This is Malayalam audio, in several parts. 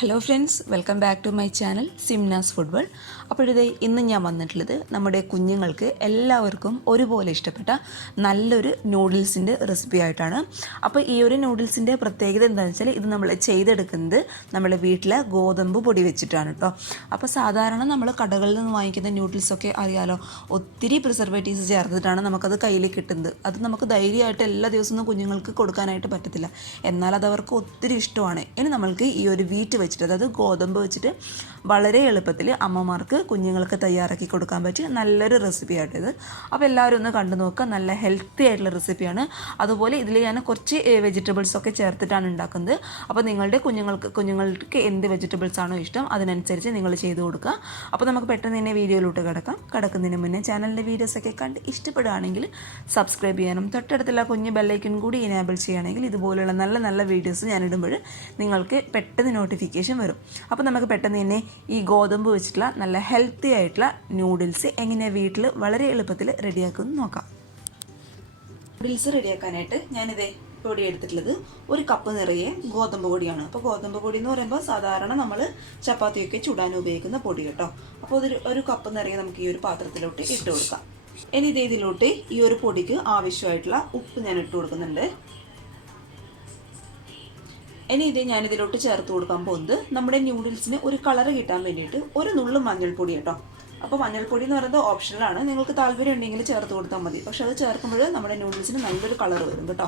Hello friends, welcome back to my channel Simnas food world. അപ്പോഴിതേ ഇന്ന് ഞാൻ വന്നിട്ടുള്ളത് നമ്മുടെ കുഞ്ഞുങ്ങൾക്ക് എല്ലാവർക്കും ഒരുപോലെ ഇഷ്ടപ്പെട്ട നല്ലൊരു നൂഡിൽസിൻ്റെ റെസിപ്പി ആയിട്ടാണ്. അപ്പോൾ ഈ ഒരു നൂഡിൽസിൻ്റെ പ്രത്യേകത എന്താണെന്ന് വെച്ചാൽ ഇത് നമ്മൾ ചെയ്തെടുക്കുന്നത് നമ്മുടെ വീട്ടിലെ ഗോതമ്പ് പൊടി വെച്ചിട്ടാണ് കേട്ടോ. അപ്പോൾ സാധാരണ നമ്മൾ കടകളിൽ നിന്ന് വാങ്ങിക്കുന്ന നൂഡിൽസൊക്കെ അറിയാലോ, ഒത്തിരി പ്രിസർവേറ്റീവ്സ് ചേർത്തിട്ടാണ് നമുക്കത് കയ്യിൽ കിട്ടുന്നത്. അത് നമുക്ക് ധൈര്യമായിട്ട് എല്ലാ ദിവസവും കുഞ്ഞുങ്ങൾക്ക് കൊടുക്കാനായിട്ട് പറ്റത്തില്ല, എന്നാൽ അതവർക്ക് ഒത്തിരി ഇഷ്ടമാണ്. ഇനി നമ്മൾക്ക് ഈ ഒരു വീറ്റ് വെച്ചിട്ട്, അതായത് ഗോതമ്പ് വെച്ചിട്ട് വളരെ എളുപ്പത്തിൽ അമ്മമാർക്ക് കുഞ്ഞുങ്ങൾക്ക് തയ്യാറാക്കി കൊടുക്കാൻ പറ്റിയ നല്ലൊരു റെസിപ്പി ആയിട്ടിത്. അപ്പോൾ എല്ലാവരും ഒന്ന് കണ്ടു നോക്കുക. നല്ല ഹെൽത്തി ആയിട്ടുള്ള റെസിപ്പിയാണ്. അതുപോലെ ഇതിൽ ഞാൻ കുറച്ച് വെജിറ്റബിൾസൊക്കെ ചേർത്തിട്ടാണ് ഉണ്ടാക്കുന്നത്. അപ്പോൾ നിങ്ങളുടെ കുഞ്ഞുങ്ങൾക്ക് എന്ത് വെജിറ്റബിൾസ് ആണോ ഇഷ്ടം അതിനനുസരിച്ച് നിങ്ങൾ ചെയ്ത് കൊടുക്കുക. അപ്പോൾ നമുക്ക് പെട്ടെന്ന് തന്നെ വീഡിയോയിലോട്ട് കിടക്കുന്നതിന് മുന്നേ ചാനലിൻ്റെ വീഡിയോസൊക്കെ കണ്ട് ഇഷ്ടപ്പെടുകയാണെങ്കിൽ സബ്സ്ക്രൈബ് ചെയ്യാനും തൊട്ടടുത്തുള്ള കുഞ്ഞ് ബെല്ലൈക്കൺ കൂടി എനേബിൾ ചെയ്യുകയാണെങ്കിൽ ഇതുപോലുള്ള നല്ല നല്ല വീഡിയോസ് ഞാനിടുമ്പോൾ നിങ്ങൾക്ക് പെട്ടെന്ന് നോട്ടിഫിക്കേഷൻ വരും. അപ്പോൾ നമുക്ക് പെട്ടെന്ന് തന്നെ ഈ ഗോതമ്പ് വെച്ചിട്ടുള്ള നല്ല ഹെൽത്തി ആയിട്ടുള്ള നൂഡിൽസ് എങ്ങനെയാണ് വീട്ടിൽ വളരെ എളുപ്പത്തിൽ റെഡിയാക്കുമെന്ന് നോക്കാം. നൂഡിൽസ് റെഡിയാക്കാനായിട്ട് ഞാനിതേ പൊടി എടുത്തിട്ടുള്ളത് 1 കപ്പ് നിറയെ ഗോതമ്പ് പൊടിയാണ്. അപ്പോൾ ഗോതമ്പ് പൊടി എന്ന് പറയുമ്പോൾ സാധാരണ നമ്മൾ ചപ്പാത്തിയൊക്കെ ചുടാൻ ഉപയോഗിക്കുന്ന പൊടി കേട്ടോ. അപ്പോൾ ഒരു കപ്പ് നിറയെ നമുക്ക് ഈ ഒരു പാത്രത്തിലോട്ട് ഇട്ട് കൊടുക്കാം. ഇനി ഇതിലോട്ട് ഈ ഒരു പൊടിക്ക് ആവശ്യമായിട്ടുള്ള ഉപ്പ് ഞാൻ ഇട്ട് കൊടുക്കുന്നുണ്ട്. ഇനി ഞാനിതിലോട്ട് ചേർത്ത് കൊടുക്കാൻ പോകുന്നത് നമ്മുടെ ന്യൂഡിൽസിന് ഒരു കളറ് കിട്ടാൻ വേണ്ടിയിട്ട് ഒരു നുള്ളു മഞ്ഞൾപ്പൊടി കേട്ടോ. അപ്പോൾ മഞ്ഞൾപ്പൊടി എന്ന് പറയുന്നത് ഓപ്ഷണലാണ്, നിങ്ങൾക്ക് താല്പര്യം ഉണ്ടെങ്കിൽ ചേർത്ത് കൊടുത്താൽ മതി. പക്ഷെ അത് ചേർക്കുമ്പോൾ നമ്മുടെ നൂഡിൽസിന് നല്ലൊരു കളർ വരും കേട്ടോ.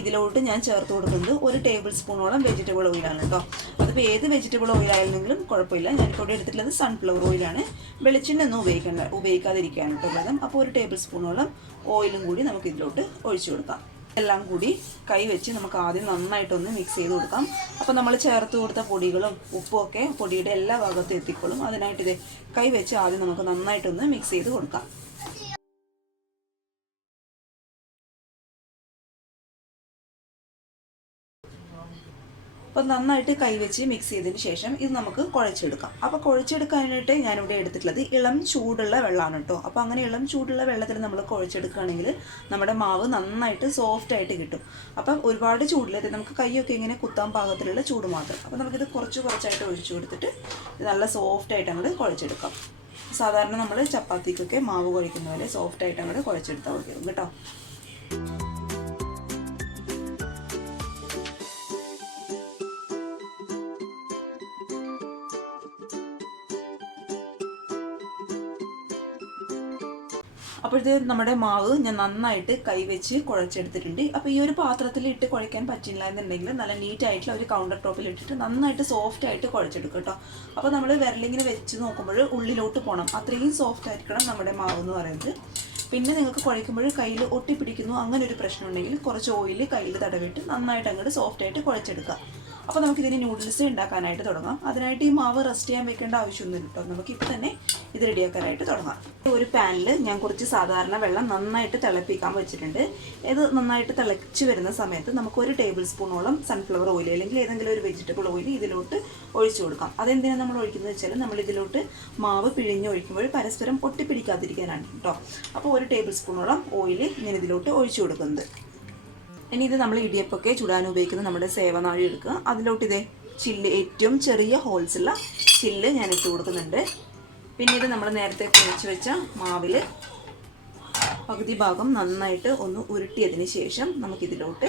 ഇതിലോട്ട് ഞാൻ ചേർത്ത് കൊടുക്കുന്നത് 1 ടേബിൾ സ്പൂണോളം വെജിറ്റബിൾ ഓയിലാണ് കേട്ടോ. അതിപ്പോൾ ഏത് വെജിറ്റബിൾ ഓയിലായിരുന്നെങ്കിലും കുഴപ്പമില്ല. ഞാനിപ്പോൾ എടുത്തിട്ടുള്ളത് സൺഫ്ലവർ ഓയിലാണ്. വെളിച്ചെണ്ണ ഒന്നും ഉപയോഗിക്കാതിരിക്കുകയാണ് കേട്ടോ ഭേദം. അപ്പോൾ 1 ടേബിൾ സ്പൂണോളം ഓയിലും കൂടി നമുക്ക് ഇതിലോട്ട് ഒഴിച്ചു കൊടുക്കാം. എല്ലാം കൂടി കൈ വെച്ച് നമുക്ക് ആദ്യം നന്നായിട്ടൊന്ന് മിക്സ് ചെയ്ത് കൊടുക്കാം. അപ്പോൾ നമ്മൾ ചേർത്ത് കൊടുത്ത പൊടികളും ഉപ്പും ഒക്കെ പൊടിയുടെ എല്ലാ ഭാഗത്തും എത്തിക്കോളും. അതിനായിട്ട് കൈ വെച്ച് ആദ്യം നമുക്ക് നന്നായിട്ടൊന്ന് മിക്സ് ചെയ്ത് കൊടുക്കാം. അപ്പോൾ നന്നായിട്ട് കൈവച്ച് മിക്സ് ചെയ്തതിന് ശേഷം ഇത് നമുക്ക് കുഴച്ചെടുക്കാം. അപ്പോൾ കുഴച്ചെടുക്കാനായിട്ട് ഞാനിവിടെ എടുത്തിട്ടുള്ളത് ഇളം ചൂടുള്ള വെള്ളമാണ് കേട്ടോ. അപ്പോൾ അങ്ങനെ ഇളം ചൂടുള്ള വെള്ളത്തിൽ നമ്മൾ കുഴച്ചെടുക്കുകയാണെങ്കിൽ നമ്മുടെ മാവ് നന്നായിട്ട് സോഫ്റ്റ് ആയിട്ട് കിട്ടും. അപ്പം ഒരുപാട് ചൂടില്ല, നമുക്ക് കൈയൊക്കെ ഇങ്ങനെ കുത്താൻ പാകത്തിലുള്ള ചൂട് മാത്രം. അപ്പോൾ നമുക്കിത് കുറച്ചായിട്ട് ഒഴിച്ചു കൊടുത്തിട്ട് നല്ല സോഫ്റ്റ് ആയിട്ട് അങ്ങോട്ട് കുഴച്ചെടുക്കാം. സാധാരണ നമ്മൾ ചപ്പാത്തിക്കൊക്കെ മാവ് കുഴക്കുന്ന പോലെ സോഫ്റ്റ് ആയിട്ട് അങ്ങോട്ട് കുഴച്ചെടുത്താൽ മതി കേട്ടോ. അപ്പോഴത്തെ നമ്മുടെ മാവ് ഞാൻ നന്നായിട്ട് കൈവച്ച് കുഴച്ചെടുത്തിട്ടുണ്ട്. അപ്പോൾ ഈ ഒരു പാത്രത്തിൽ ഇട്ട് കുഴയ്ക്കാൻ പറ്റില്ല എന്നുണ്ടെങ്കിൽ നല്ല നീറ്റായിട്ടുള്ള ഒരു കൗണ്ടർ ടോപ്പിൽ ഇട്ടിട്ട് നന്നായിട്ട് സോഫ്റ്റ് ആയിട്ട് കുഴച്ചെടുക്കും കേട്ടോ. അപ്പോൾ നമ്മൾ വിരലിങ്ങനെ വെച്ച് നോക്കുമ്പോൾ ഉള്ളിലോട്ട് പോകണം, അത്രയും സോഫ്റ്റ് ആയിരിക്കണം നമ്മുടെ മാവ് എന്ന് പറയുന്നത്. പിന്നെ നിങ്ങൾക്ക് കുഴയ്ക്കുമ്പോൾ കയ്യിൽ ഒട്ടിപ്പിടിക്കുന്നു അങ്ങനെ ഒരു പ്രശ്നം ഉണ്ടെങ്കിൽ കുറച്ച് ഓയിൽ കയ്യിൽ തടവിട്ട് നന്നായിട്ട് അങ്ങോട്ട് സോഫ്റ്റ് ആയിട്ട് കുഴച്ചെടുക്കുക. അപ്പോൾ നമുക്കിതിന് നൂഡിൽസ് ഉണ്ടാക്കാനായിട്ട് തുടങ്ങാം. അതിനായിട്ട് ഈ മാവ് റെസ്റ്റ് ചെയ്യാൻ വെക്കേണ്ട ആവശ്യമൊന്നുമില്ല കേട്ടോ. നമുക്കിപ്പോൾ തന്നെ ഇത് റെഡിയാക്കാനായിട്ട് തുടങ്ങാം. ഒരു പാനിൽ ഞാൻ കുറച്ച് സാധാരണ വെള്ളം നന്നായിട്ട് തിളപ്പിക്കാൻ വെച്ചിട്ടുണ്ട്. ഇത് നന്നായിട്ട് തിളച്ച് വരുന്ന സമയത്ത് നമുക്ക് 1 ടേബിൾ സ്പൂണോളം സൺഫ്ലവർ ഓയിൽ അല്ലെങ്കിൽ ഏതെങ്കിലും ഒരു വെജിറ്റബിൾ ഓയിൽ ഇതിലോട്ട് ഒഴിച്ചു കൊടുക്കാം. അതെന്തിനാണ് നമ്മൾ ഒഴിക്കുന്നത് വെച്ചാൽ നമ്മൾ ഇതിലോട്ട് മാവ് പിഴിഞ്ഞൊഴിക്കുമ്പോൾ പരസ്പരം ഒട്ടിപ്പിടിക്കാതിരിക്കാനാണ് കേട്ടോ. അപ്പോൾ 1 ടേബിൾ സ്പൂണോളം ഓയിൽ ഞാൻ ഇതിലോട്ട് ഒഴിച്ചു കൊടുക്കുന്നത്. ഇനി ഇത് നമ്മൾ ഇടിയപ്പൊക്കെ ചുടാൻ ഉപയോഗിക്കുന്ന നമ്മുടെ സേവനാഴി എടുക്കുക. അതിലോട്ട് ചില്ല്, ഏറ്റവും ചെറിയ ഹോൾസുള്ള ചില്ല് ഞാൻ ഇട്ട് കൊടുക്കുന്നുണ്ട്. പിന്നെ ഇത് നമ്മൾ നേരത്തെ കുഴച്ച് വെച്ച മാവിൽ പകുതി ഭാഗം നന്നായിട്ട് ഒന്ന് ഉരുട്ടിയതിന് ശേഷം നമുക്കിതിലോട്ട്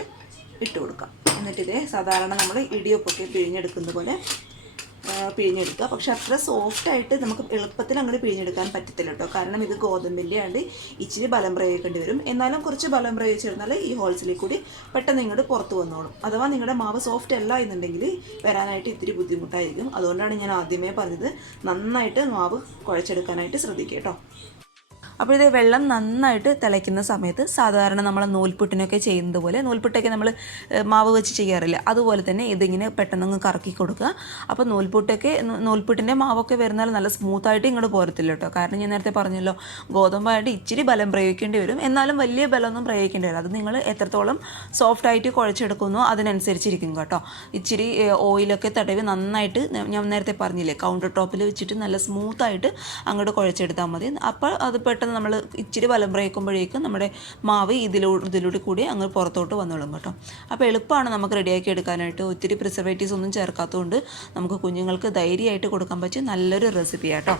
ഇട്ട് കൊടുക്കാം. എന്നിട്ട് സാധാരണ നമ്മൾ ഇടിയപ്പൊക്കെ പിഴിഞ്ഞെടുക്കുന്ന പോലെ പിഴിഞ്ഞെടുക്കുക. പക്ഷെ അത്ര സോഫ്റ്റായിട്ട് നമുക്ക് എളുപ്പത്തിൽ അങ്ങോട്ട് പിഴിഞ്ഞെടുക്കാൻ പറ്റത്തില്ല കേട്ടോ. കാരണം ഇത് ഗോതമ്പിൻ്റെ ആണ്ട് ഇച്ചിരി ബലം പ്രയോഗിക്കേണ്ടി വരും. എന്നാലും കുറച്ച് ബലം പ്രയോഗിച്ചിരുന്നാൽ ഈ ഹോൾസിലേക്ക് കൂടി പെട്ടെന്ന് ഇങ്ങോട്ട് പുറത്ത് വന്നോളും. അഥവാ നിങ്ങളുടെ മാവ് സോഫ്റ്റ് അല്ല എന്നുണ്ടെങ്കിൽ വരാനായിട്ട് ഇത്തിരി ബുദ്ധിമുട്ടായിരിക്കും. അതുകൊണ്ടാണ് ഞാൻ ആദ്യമേ പറഞ്ഞത് നന്നായിട്ട് മാവ് കുഴച്ചെടുക്കാനായിട്ട് ശ്രദ്ധിക്കുക കേട്ടോ. അപ്പോൾ ഇത് വെള്ളം നന്നായിട്ട് തിളയ്ക്കുന്ന സമയത്ത് സാധാരണ നമ്മൾ നൂൽപുട്ടിനൊക്കെ ചെയ്യുന്നത് പോലെ, നൂൽപുട്ടൊക്കെ നമ്മൾ മാവ് വെച്ച് ചെയ്യാറില്ല, അതുപോലെ തന്നെ ഇതിങ്ങനെ പെട്ടെന്ന് കറക്കി കൊടുക്കുക. അപ്പോൾ നൂൽപുട്ടിൻ്റെ മാവൊക്കെ വരുന്നാൽ നല്ല സ്മൂത്തായിട്ട് ഇങ്ങോട്ട് പോരത്തില്ല കേട്ടോ. കാരണം ഞാൻ നേരത്തെ പറഞ്ഞല്ലോ, ഗോതമ്പായിട്ട് ഇച്ചിരി ബലം പ്രയോഗിക്കേണ്ടി വരും. എന്നാലും വലിയ ബലമൊന്നും പ്രയോഗിക്കേണ്ടി വരും. അത് നിങ്ങൾ എത്രത്തോളം സോഫ്റ്റായിട്ട് കുഴച്ചെടുക്കുന്നോ അതിനനുസരിച്ചിരിക്കും കേട്ടോ. ഇച്ചിരി ഓയിലൊക്കെ തടവി നന്നായിട്ട് ഞാൻ നേരത്തെ പറഞ്ഞില്ലേ, കൗണ്ടർ ടോപ്പിൽ വെച്ചിട്ട് നല്ല സ്മൂത്തായിട്ട് അങ്ങോട്ട് കുഴച്ചെടുത്താൽ മതി. അപ്പോൾ അത് പെട്ടെന്ന് നമ്മൾ ഇച്ചിരി ബലം പ്രയോഗിക്കുമ്പോഴേക്കും നമ്മുടെ മാവ് ഇതിലൂടെ കൂടി അങ്ങ് പുറത്തോട്ട് വന്നോളും കേട്ടോ. അപ്പോൾ എളുപ്പമാണ് നമുക്ക് റെഡിയാക്കി എടുക്കാനായിട്ട്. ഒത്തിരി പ്രിസർവേറ്റീവ്സ് ഒന്നും ചേർക്കാത്തതുകൊണ്ട് നമുക്ക് കുഞ്ഞുങ്ങൾക്ക് ധൈര്യമായിട്ട് കൊടുക്കാൻ പറ്റിയ നല്ലൊരു റെസിപ്പിയാണ് കേട്ടോ.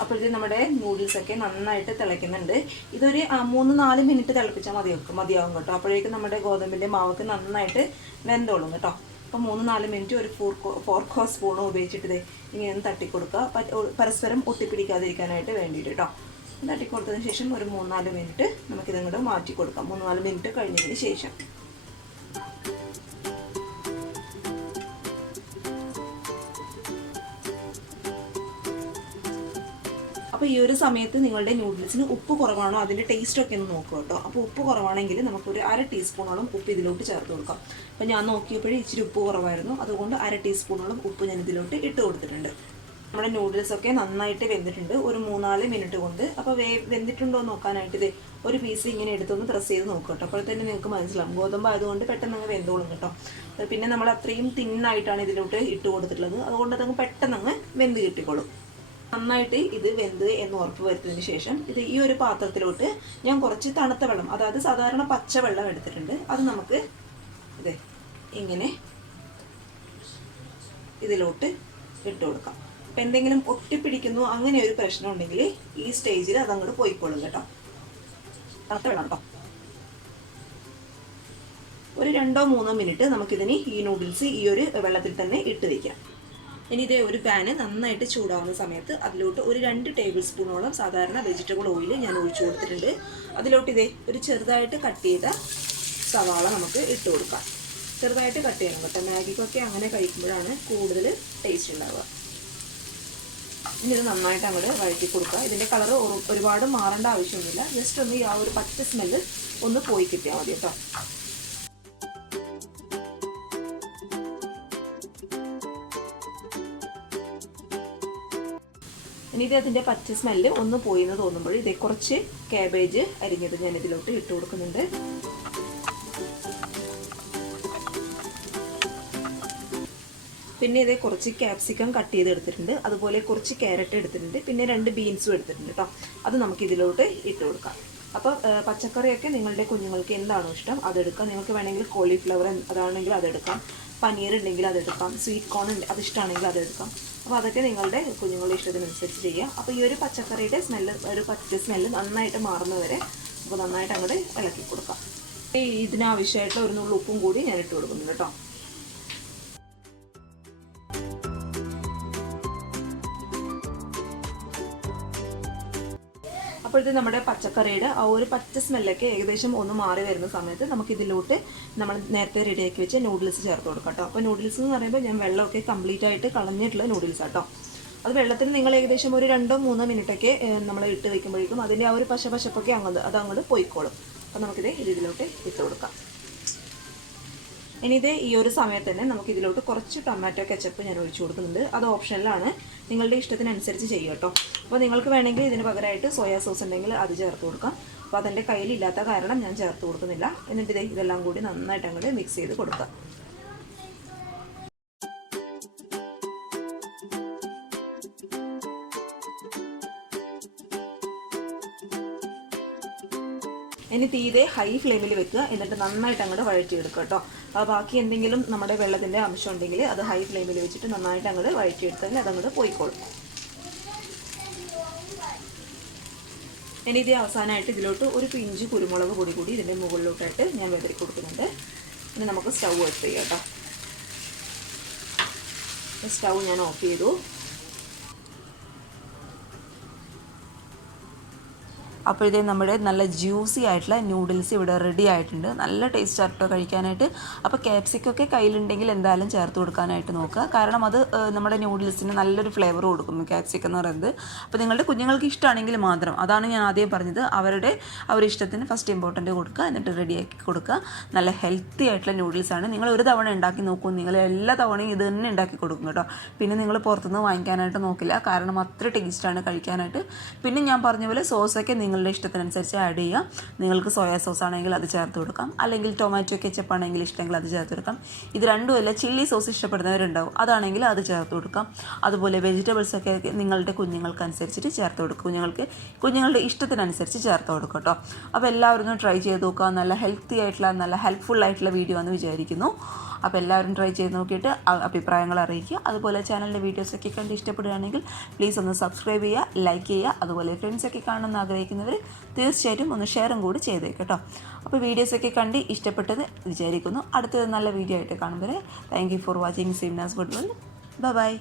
അപ്പോഴത്തേക്കും നമ്മുടെ നൂഡിൽസൊക്കെ നന്നായിട്ട് തിളയ്ക്കുന്നുണ്ട്. ഇതൊരു 3-4 മിനിറ്റ് തിളപ്പിച്ചാൽ മതിയാവും കേട്ടോ. അപ്പോഴേക്കും നമ്മുടെ ഗോതമ്പിൻ്റെ മാവൊക്കെ നന്നായിട്ട് വെന്തോളും കേട്ടോ. അപ്പോൾ 3-4 മിനിറ്റ് ഒരു ഫോർക്കോ സ്പൂണോ ഉപയോഗിച്ചിട്ട് ഇങ്ങനെ ഒന്ന് തട്ടിക്കൊടുക്കുക, പരസ്പരം ഒട്ടിപ്പിടിക്കാതിരിക്കാനായിട്ട് വേണ്ടിയിട്ട് കേട്ടോ. തട്ടിക്കൊടുത്തതിന് ശേഷം ഒരു 3-4 മിനിറ്റ് നമുക്കിതങ്ങോട്ട് മാറ്റി കൊടുക്കാം. 3-4 മിനിറ്റ് കഴിഞ്ഞതിന് ശേഷം അപ്പോൾ ഈ ഒരു സമയത്ത് നിങ്ങളുടെ നൂഡിൽസിന് ഉപ്പ് കുറവാണോ അതിൻ്റെ ടേസ്റ്റൊക്കെ ഒന്ന് നോക്കുക കേട്ടോ. അപ്പോൾ ഉപ്പ് കുറവാണെങ്കിൽ നമുക്കൊരു 1/2 ടീസ്പൂണോളം ഉപ്പ് ഇതിലോട്ട് ചേർത്ത് കൊടുക്കാം. അപ്പോൾ ഞാൻ നോക്കിയപ്പോഴേ ഇച്ചിരി ഉപ്പ് കുറവായിരുന്നു, അതുകൊണ്ട് 1/2 ടീസ്പൂണോളം ഉപ്പ് ഞാൻ ഇതിലോട്ട് ഇട്ട് കൊടുത്തിട്ടുണ്ട്. നമ്മുടെ നൂഡിൽസൊക്കെ നന്നായിട്ട് വെന്തിട്ടുണ്ട് ഒരു 3-4 മിനിറ്റ് കൊണ്ട്. അപ്പോൾ വെന്തിട്ടുണ്ടോ നോക്കാനായിട്ട് ഇത് ഒരു പീസ് ഇങ്ങനെ എടുത്തൊന്ന് പ്രസ് ചെയ്ത് നോക്കുക കേട്ടോ. അപ്പോൾ തന്നെ നിങ്ങൾക്ക് മനസ്സിലാവും ഗോതമ്പ് ആയതുകൊണ്ട് പെട്ടെന്ന് അങ്ങ് വെന്തോളും കേട്ടോ. പിന്നെ നമ്മൾ അത്രയും തിന്നായിട്ടാണ് ഇതിലോട്ട് ഇട്ട് കൊടുത്തിട്ടുള്ളത്, അതുകൊണ്ട് അതങ്ങ് പെട്ടെന്ന് അങ്ങ് വെന്ത് കിട്ടിക്കോളും. നന്നായിട്ട് ഇത് വെന്ത് എന്ന് ഉറപ്പ് വരുത്തിയതിന് ശേഷം ഇത് ഈ ഒരു പാത്രത്തിലോട്ട് ഞാൻ കുറച്ച് തണുത്ത വെള്ളം, അതായത് സാധാരണ പച്ചവെള്ളം എടുത്തിട്ടുണ്ട്. അത് നമുക്ക് ഇങ്ങനെ ഇതിലോട്ട് ഇട്ട് കൊടുക്കാം. അപ്പം എന്തെങ്കിലും ഒട്ടിപ്പിടിക്കുന്നു അങ്ങനെ ഒരു പ്രശ്നം ഉണ്ടെങ്കിൽ ഈ സ്റ്റേജിൽ അതങ്ങോട്ട് പോയിക്കോളും കേട്ടോ. തണുത്ത വെള്ളം കേട്ടോ. ഒരു 2-3 മിനിറ്റ് നമുക്കിതിന് ഈ നൂഡിൽസ് ഈ ഒരു വെള്ളത്തിൽ തന്നെ ഇട്ട് വയ്ക്കാം. ഇനി ഇതേ ഒരു പാന് നന്നായിട്ട് ചൂടാവുന്ന സമയത്ത് അതിലോട്ട് ഒരു 2 ടേബിൾ സ്പൂണോളം സാധാരണ വെജിറ്റബിൾ ഓയിൽ ഞാൻ ഒഴിച്ചു കൊടുത്തിട്ടുണ്ട്. അതിലോട്ട് ഒരു ചെറുതായിട്ട് കട്ട് ചെയ്ത സവാള നമുക്ക് ഇട്ട് കൊടുക്കാം. ചെറുതായിട്ട് കട്ട് ചെയ്യണം കേട്ടോ. മാഗിക്കൊക്കെ അങ്ങനെ കഴിക്കുമ്പോഴാണ് കൂടുതൽ ടേസ്റ്റ് ഉണ്ടാവുക. ഇനി ഇത് നന്നായിട്ട് അങ്ങോട്ട് വഴറ്റി കൊടുക്കുക. ഇതിൻ്റെ കളർ ഒരുപാട് മാറേണ്ട ആവശ്യമൊന്നുമില്ല, ജസ്റ്റ് ഒന്ന് ആ ഒരു പച്ച സ്മെല്ല് ഒന്ന് പോയി കിട്ടിയാൽ മതി കേട്ടോ. ഇനി അതിൻ്റെ പച്ച സ്മെല്ല് ഒന്ന് പോയി എന്ന് തോന്നുമ്പോൾ കുറച്ച് കാബേജ് അരിഞ്ഞത് ഞാൻ ഇതിലോട്ട് ഇട്ട് കൊടുക്കുന്നുണ്ട്. പിന്നെ കുറച്ച് ക്യാപ്സിക്കം കട്ട് ചെയ്തെടുത്തിട്ടുണ്ട്, അതുപോലെ കുറച്ച് ക്യാരറ്റ് എടുത്തിട്ടുണ്ട്, പിന്നെ 2 ബീൻസും എടുത്തിട്ടുണ്ട് കേട്ടോ. അത് നമുക്ക് ഇതിലോട്ട് ഇട്ട് കൊടുക്കാം. അപ്പോൾ പച്ചക്കറിയൊക്കെ നിങ്ങളുടെ കുഞ്ഞുങ്ങൾക്ക് എന്താണോ ഇഷ്ടം അതെടുക്കാം. നിങ്ങൾക്ക് വേണമെങ്കിൽ കോളിഫ്ലവർ അതാണെങ്കിൽ അതെടുക്കാം, പനീർ ഉണ്ടെങ്കിൽ അതെടുക്കാം, സ്വീറ്റ് കോൺ അത് ഇഷ്ടമാണെങ്കിൽ അതെടുക്കാം. അപ്പോൾ അതൊക്കെ നിങ്ങളുടെ കുഞ്ഞുങ്ങളുടെ ഇഷ്ടത്തിനനുസരിച്ച് ചെയ്യാം. അപ്പോൾ ഈ ഒരു പച്ചക്കറിയുടെ സ്മെല്ല്, ഒരു പച്ച സ്മെല്ല് നന്നായിട്ട് മാറുന്നവരെ നമുക്ക് നന്നായിട്ട് അങ്ങോട്ട് ഇളക്കി കൊടുക്കാം. ഇതിനാവശ്യമായിട്ടുള്ള ഒരു നുള്ളു ഉപ്പും കൂടി ഞാൻ ഇട്ട് കൊടുക്കുന്നുണ്ട് കേട്ടോ. അപ്പോഴത്തെ നമ്മുടെ പച്ചക്കറിയുടെ ആ ഒരു പച്ച സ്മെല്ലൊക്കെ ഏകദേശം ഒന്ന് മാറി വരുന്ന സമയത്ത് നമുക്കിതിലോട്ട് നമ്മൾ നേരത്തെ റെഡിയാക്കി വെച്ച് നൂഡിൽസ് ചേർത്ത് കൊടുക്കാം കേട്ടോ. അപ്പോൾ നൂഡിൽസ് എന്ന് പറയുമ്പോൾ ഞാൻ വെള്ളമൊക്കെ കംപ്ലീറ്റ് ആയിട്ട് കളഞ്ഞിട്ടുള്ള നൂഡിൽസ് കേട്ടോ. അത് വെള്ളത്തിൽ നിങ്ങൾ ഏകദേശം ഒരു 2-3 മിനിറ്റൊക്കെ നമ്മൾ ഇട്ട് വയ്ക്കുമ്പോഴേക്കും അതിൻ്റെ ആ ഒരു പശപ്പൊക്കെ അതങ്ങോട്ട് പോയിക്കോളും. അപ്പോൾ നമുക്കിത് ഇതിലോട്ട് ഇട്ട് കൊടുക്കാം. ഇനി ഈ ഒരു സമയത്ത് തന്നെ നമുക്ക് ഇതിലോട്ട് കുറച്ച് ടൊമാറ്റോ കെച്ചപ്പ് ഞാൻ ഒഴിച്ചു കൊടുക്കുന്നുണ്ട്. അത് ഓപ്ഷനിലാണ്, നിങ്ങളുടെ ഇഷ്ടത്തിനനുസരിച്ച് ചെയ്യും കേട്ടോ. അപ്പോൾ നിങ്ങൾക്ക് വേണമെങ്കിൽ ഇതിന് പകരമായിട്ട് സോയാ സോസ് ഉണ്ടെങ്കിൽ അത് ചേർത്ത് കൊടുക്കാം. അപ്പോൾ അതെൻ്റെ കയ്യിലില്ലാത്ത കാരണം ഞാൻ ചേർത്ത് കൊടുക്കുന്നില്ല. എന്നിട്ട് ഇതെല്ലാം കൂടി നന്നായിട്ട് അങ്ങോട്ട് മിക്സ് ചെയ്ത് കൊടുക്കാം. ഇനി തീരെ ഹൈ ഫ്ലെയിമിൽ വെക്കുക, എന്നിട്ട് നന്നായിട്ട് അങ്ങോട്ട് വഴറ്റിയെടുക്കുക കേട്ടോ. ബാക്കി എന്തെങ്കിലും നമ്മുടെ വെള്ളത്തിൻ്റെ അംശം ഉണ്ടെങ്കിൽ അത് ഹൈ ഫ്ലെയിമിൽ വെച്ചിട്ട് നന്നായിട്ട് അങ്ങോട്ട് വഴറ്റിയെടുത്താൽ അതങ്ങോട്ട് പോയിക്കോളും. ഇനി ഇത് അവസാനമായിട്ട് ഇതിലോട്ട് ഒരു പിഞ്ച് കുരുമുളക് പൊടി കൂടി ഇതിൻ്റെ മുകളിലോട്ടായിട്ട് ഞാൻ വിതറി കൊടുക്കുന്നുണ്ട്. ഇനി നമുക്ക് സ്റ്റൗ ഓഫ് ചെയ്യാം കേട്ടോ. സ്റ്റൗ ഞാൻ ഓഫ് ചെയ്തു. അപ്പോഴത്തേ നമ്മുടെ നല്ല ജ്യൂസി ആയിട്ടുള്ള നൂഡിൽസ് ഇവിടെ റെഡി ആയിട്ടുണ്ട്. നല്ല ടേസ്റ്റ് ആട്ടോ കഴിക്കാനായിട്ട്. അപ്പോൾ ക്യാപ്സിക്കൊക്കെ കയ്യിലുണ്ടെങ്കിൽ എന്തായാലും ചേർത്ത് കൊടുക്കാനായിട്ട് നോക്കുക, കാരണം അത് നമ്മുടെ നൂഡിൽസിന് നല്ലൊരു ഫ്ലേവർ കൊടുക്കും ക്യാപ്സിക്കം എന്ന് പറയുന്നത്. അപ്പോൾ നിങ്ങളുടെ കുഞ്ഞുങ്ങൾക്ക് ഇഷ്ടമാണെങ്കിൽ മാത്രം, അതാണ് ഞാൻ ആദ്യം പറഞ്ഞത്, അവരുടെ ഇഷ്ടത്തിന് ഫസ്റ്റ് ഇമ്പോർട്ടൻറ്റ് കൊടുക്കുക, എന്നിട്ട് റെഡിയാക്കി കൊടുക്കുക. നല്ല ഹെൽത്തി ആയിട്ടുള്ള നൂഡിൽസാണ്. നിങ്ങൾ ഒരു തവണ ഉണ്ടാക്കി നോക്കൂ, നിങ്ങൾ എല്ലാ തവണയും ഇത് തന്നെ ഉണ്ടാക്കി കൊടുക്കും കേട്ടോ. പിന്നെ നിങ്ങൾ പുറത്തുനിന്ന് വാങ്ങിക്കാനായിട്ട് നോക്കില്ല, കാരണം അത്ര ടേസ്റ്റാണ് കഴിക്കാനായിട്ട്. പിന്നെ ഞാൻ പറഞ്ഞ പോലെ സോസൊക്കെ നിങ്ങൾ നിങ്ങളുടെ ഇഷ്ടത്തിനനുസരിച്ച് ആഡ് ചെയ്യുക. നിങ്ങൾക്ക് സോയാ സോസ് ആണെങ്കിൽ അത് ചേർത്ത് കൊടുക്കാം, അല്ലെങ്കിൽ ടൊമാറ്റോ കെച്ചപ്പ് ആണെങ്കിൽ ഇഷ്ടമെങ്കിൽ അത് ചേർത്ത് കൊടുക്കാം. ഇത് രണ്ടുമല്ല, ചില്ലി സോസ് ഇഷ്ടപ്പെടുന്നവരുണ്ടാവും, അതാണെങ്കിൽ അത് ചേർത്ത് കൊടുക്കാം. അതുപോലെ വെജിറ്റബിൾസൊക്കെ നിങ്ങളുടെ കുഞ്ഞുങ്ങൾക്കനുസരിച്ചിട്ട് ചേർത്ത് കൊടുക്കും. കുഞ്ഞുങ്ങളുടെ ഇഷ്ടത്തിനനുസരിച്ച് ചേർത്ത് കൊടുക്കും കേട്ടോ. അപ്പോൾ എല്ലാവരും ഒന്ന് ട്രൈ ചെയ്ത് നോക്കുക. നല്ല ഹെൽത്തി ആയിട്ടുള്ള, നല്ല ഹെൽപ്ഫുൾ ആയിട്ടുള്ള വീഡിയോ എന്ന് വിചാരിക്കുന്നു. അപ്പോൾ എല്ലാവരും ട്രൈ ചെയ്ത് നോക്കിയിട്ട് അഭിപ്രായങ്ങൾ അറിയിക്കുക. അതുപോലെ ചാനലിൻ്റെ വീഡിയോസൊക്കെ കണ്ട് ഇഷ്ടപ്പെടുകയാണെങ്കിൽ പ്ലീസ് ഒന്ന് സബ്സ്ക്രൈബ് ചെയ്യുക, ലൈക്ക് ചെയ്യുക. അതുപോലെ ഫ്രണ്ട്സൊക്കെ കാണണമെന്ന് ആഗ്രഹിക്കുന്നവർ തീർച്ചയായിട്ടും ഒന്ന് ഷെയറും കൂടി ചെയ്തേക്കും കേട്ടോ. അപ്പോൾ വീഡിയോസൊക്കെ കണ്ട് ഇഷ്ടപ്പെട്ടത് വിചാരിക്കുന്നു. അടുത്തൊരു നല്ല വീഡിയോ ആയിട്ട് കാണുമ്പോൾ thank you for watching Simnas food world. By.